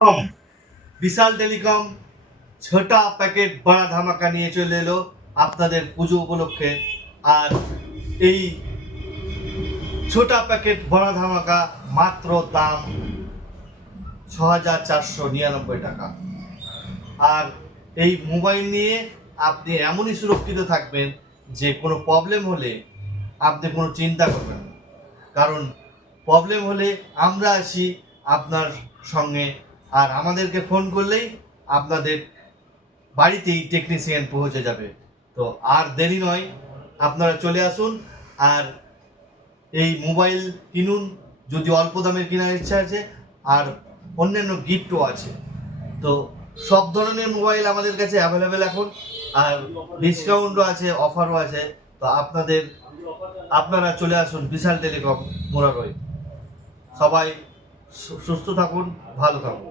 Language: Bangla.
কম বিশাল টেলিকম ছোটা প্যাকেট বড়া ধামাকা নিয়ে চলে এলো আপনাদের পুজো উপলক্ষে। আর এই ছোটা প্যাকেট বড়া ধামাকা মাত্র দাম ৬,৪৯৯ টাকা। আর এই মোবাইল নিয়ে আপনি এমনই সুরক্ষিত থাকবেন যে কোনো প্রবলেম হলে আপনি কোনো চিন্তা করবেন না, কারণ প্রবলেম হলে আমরা আছি আপনার সঙ্গে। আর আমাদেরকে ফোন করলেই আপনাদের বাড়িতেই টেকনিশিয়ান পৌঁছে যাবে। তো আর দেরি নয়, আপনারা চলে আসুন আর এই মোবাইল কিনুন যদি অল্প দামের কেনার ইচ্ছা আছে, আর অন্যান্য গিফটও আছে। তো সব ধরনের মোবাইল আমাদের কাছে অ্যাভেলেবেল এখন, আর ডিসকাউন্টও আছে, অফারও আছে। তো আপনারা চলে আসুন বিশাল টেলিকম মোরারই। সবাই সুস্থ থাকুন, ভালো থাকুন।